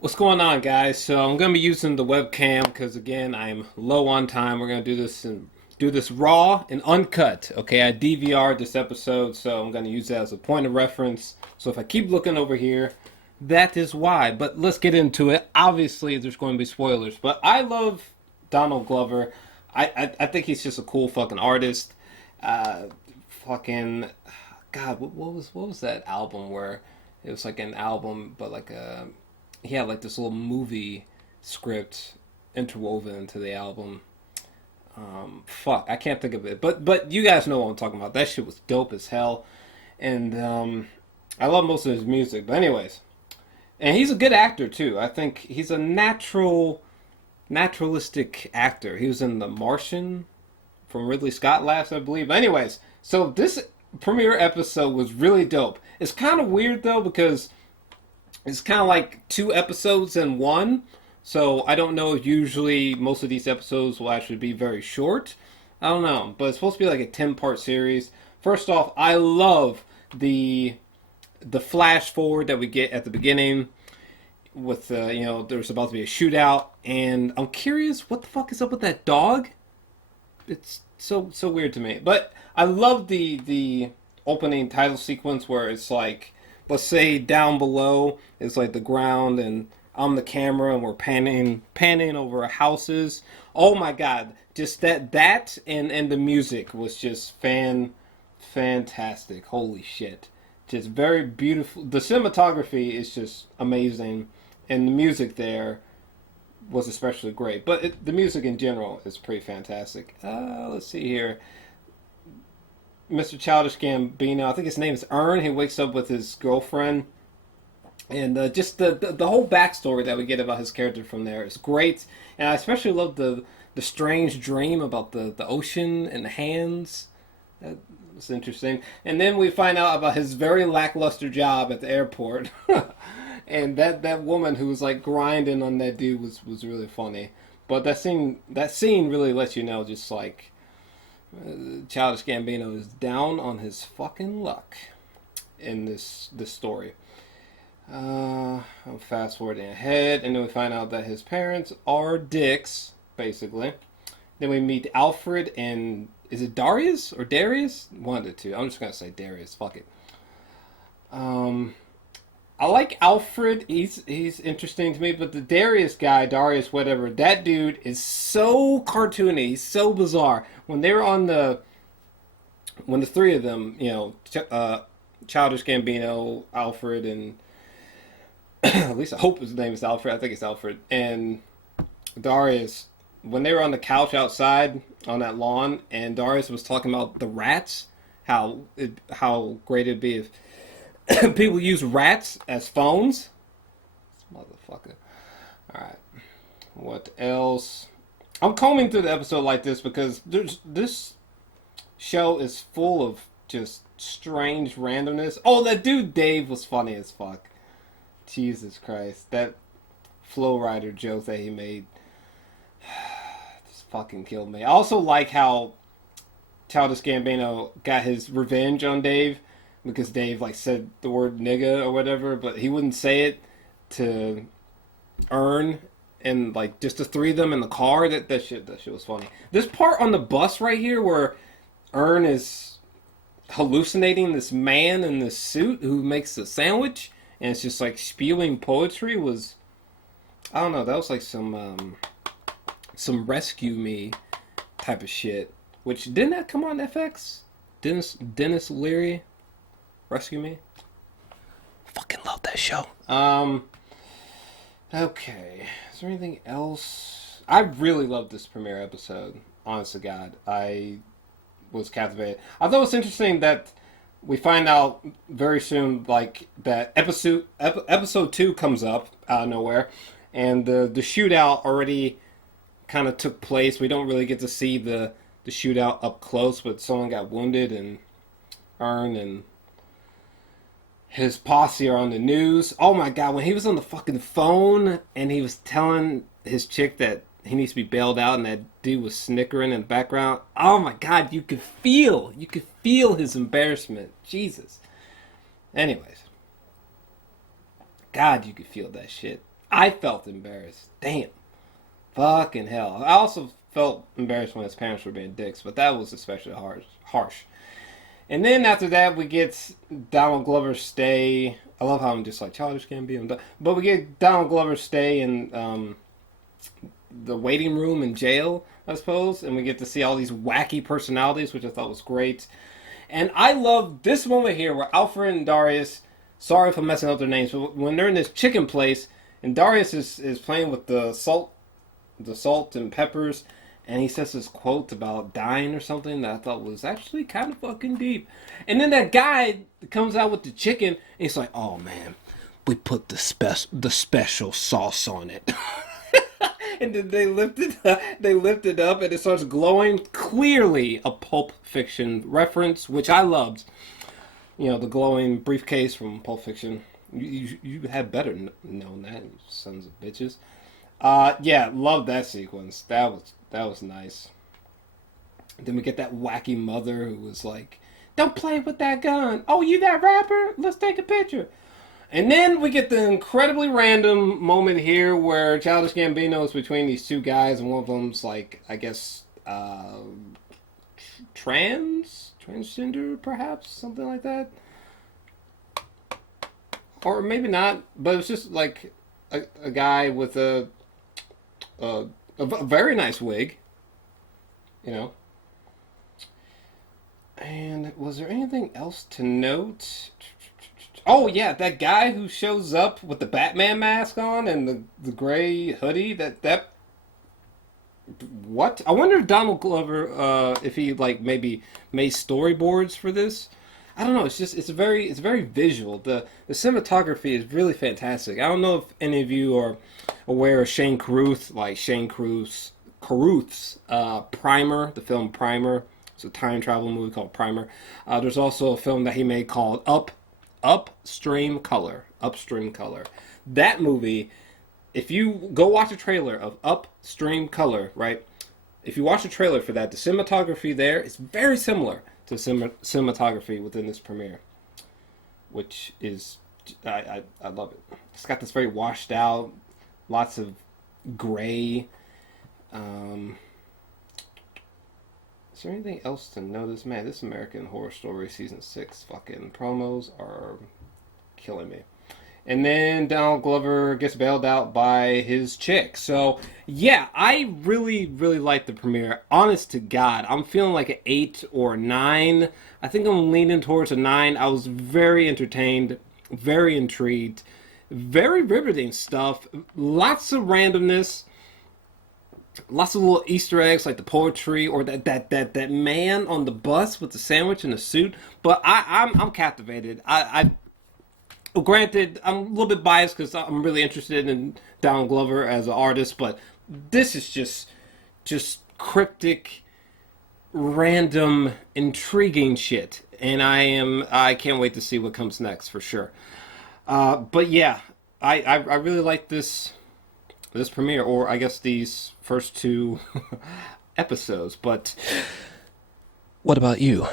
What's going on, guys? So I'm gonna be using the webcam because again I'm low on time. We're gonna do this raw and uncut. Okay, I DVR'd this episode, so I'm gonna use that as a point of reference. So if I keep looking over here, that is why. But let's get into it. Obviously, there's going to be spoilers, but I love Donald Glover. I think he's just a cool fucking artist. Uh, fucking God, what was that album where it was like an album, but like a he had like this little movie script interwoven into the album. Fuck, I can't think of it, but you guys know what I'm talking about. That shit was dope as hell, and I love most of his music. But anyways, and he's a good actor too. I think he's a naturalistic actor. He was in The Martian from Ridley Scott last, I believe. But anyways, so this premiere episode was really dope. It's kind of weird though because it's kind of like two episodes in one. So I don't know if usually most of these episodes will actually be very short. I don't know, but it's supposed to be like a 10-part series. First off, I love the flash forward that we get at the beginning with there's about to be a shootout, and I'm curious what the fuck is up with that dog. It's so weird to me. But I love the opening title sequence where it's like, let's say down below is like the ground, and I'm the camera, and we're panning over houses. Oh my god, just that and the music was just fantastic. Holy shit. Just very beautiful. The cinematography is just amazing, and the music there was especially great. But the music in general is pretty fantastic. Let's see here. Mr. Childish Gambino, I think his name is Ern. He wakes up with his girlfriend, and just the whole backstory that we get about his character from there is great. And I especially love the strange dream about the ocean and the hands. That was interesting. And then we find out about his very lackluster job at the airport. And that woman who was like grinding on that dude was really funny. But that scene really lets you know just like Childish Gambino is down on his fucking luck in this story. I'm fast forwarding ahead, and then we find out that his parents are dicks, basically. Then we meet Alfred and is it Darius or Darius? One of the two. I'm just gonna say Darius. Fuck it. Um, I like Alfred. He's interesting to me, but the Darius guy, Darius, whatever, that dude is so cartoony. He's so bizarre. When the three of them, Childish Gambino, Alfred, and at least I hope his name is Alfred. I think it's Alfred and Darius. When they were on the couch outside on that lawn, and Darius was talking about the rats, how great it'd be if people use rats as phones. This motherfucker. All right. What else? I'm combing through the episode like this because this show is full of just strange randomness. Oh, that dude Dave was funny as fuck. Jesus Christ. That Flow Rider joke that he made just fucking killed me. I also like how Childish Gambino got his revenge on Dave because Dave like said the word nigga or whatever, but he wouldn't say it to Earn, and like just the three of them in the car. That shit was funny. This part on the bus right here where Earn is hallucinating this man in this suit who makes a sandwich and it's just like spewing poetry was, I don't know, that was like some rescue me type of shit. Which didn't that come on FX? Dennis Leary, Rescue Me. Fucking love that show. Okay. Is there anything else? I really loved this premiere episode. Honest to God, I was captivated. I thought it was interesting that we find out very soon, like that episode 2 comes up out of nowhere, and the shootout already kind of took place. We don't really get to see the shootout up close, but someone got wounded, and Ern and his posse are on the news. Oh my god, when he was on the fucking phone and he was telling his chick that he needs to be bailed out, and that dude was snickering in the background. Oh my god, you could feel his embarrassment. Jesus. Anyways, God, you could feel that shit. I felt embarrassed. Damn. Fucking hell. I also felt embarrassed when his parents were being dicks, but that was especially harsh. And then after that, we get Donald Glover's stay. I love how I'm just like Childish Gambino, but we get Donald Glover's stay in the waiting room in jail, I suppose, and we get to see all these wacky personalities, which I thought was great. And I love this moment here where Alfred and Darius, sorry if I'm messing up their names, but when they're in this chicken place, and Darius is playing with the salt and peppers, and he says this quote about dying or something that I thought was actually kind of fucking deep. And then that guy comes out with the chicken, and he's like, "Oh man, we put the special sauce on it." And then they lift it up, and it starts glowing. Clearly, a Pulp Fiction reference, which I loved. You know, the glowing briefcase from Pulp Fiction. You had better known that, you sons of bitches. Yeah, love that sequence. That was nice. Then we get that wacky mother who was like, "Don't play with that gun. Oh, you that rapper? Let's take a picture." And then we get the incredibly random moment here where Childish Gambino is between these two guys, and one of them's like, I guess, transgender, perhaps, something like that, or maybe not. But it's just like a guy with a very nice wig, you know. And was there anything else to note? Oh yeah, that guy who shows up with the Batman mask on and the gray hoodie. That what? I wonder if Donald Glover, if he like maybe made storyboards for this. I don't know. It's very visual. The cinematography is really fantastic. I don't know if any of you are aware of Shane Carruth, like Shane Carruth's Primer, the film Primer. It's a time travel movie called Primer. There's also a film that he made called Upstream Color. Upstream Color. That movie, if you go watch a trailer of Upstream Color, right? If you watch a trailer for that, the cinematography there is very similar to cinematography within this premiere, which is I love it. It's got this very washed out, lots of gray. Is there anything else to notice? Man, this American Horror Story season 6 fucking promos are killing me. And then Donald Glover gets bailed out by his chick. So, yeah, I really, really like the premiere. Honest to God, I'm feeling like an 8 or 9. I think I'm leaning towards a 9. I was very entertained, very intrigued, very riveting stuff. Lots of randomness. Lots of little Easter eggs like the poetry or that man on the bus with the sandwich and the suit. But I'm captivated. Granted, I'm a little bit biased because I'm really interested in Donald Glover as an artist, but this is just cryptic, random, intriguing shit, and I can't wait to see what comes next for sure. But yeah, I really like this premiere, or I guess these first two episodes. But what about you?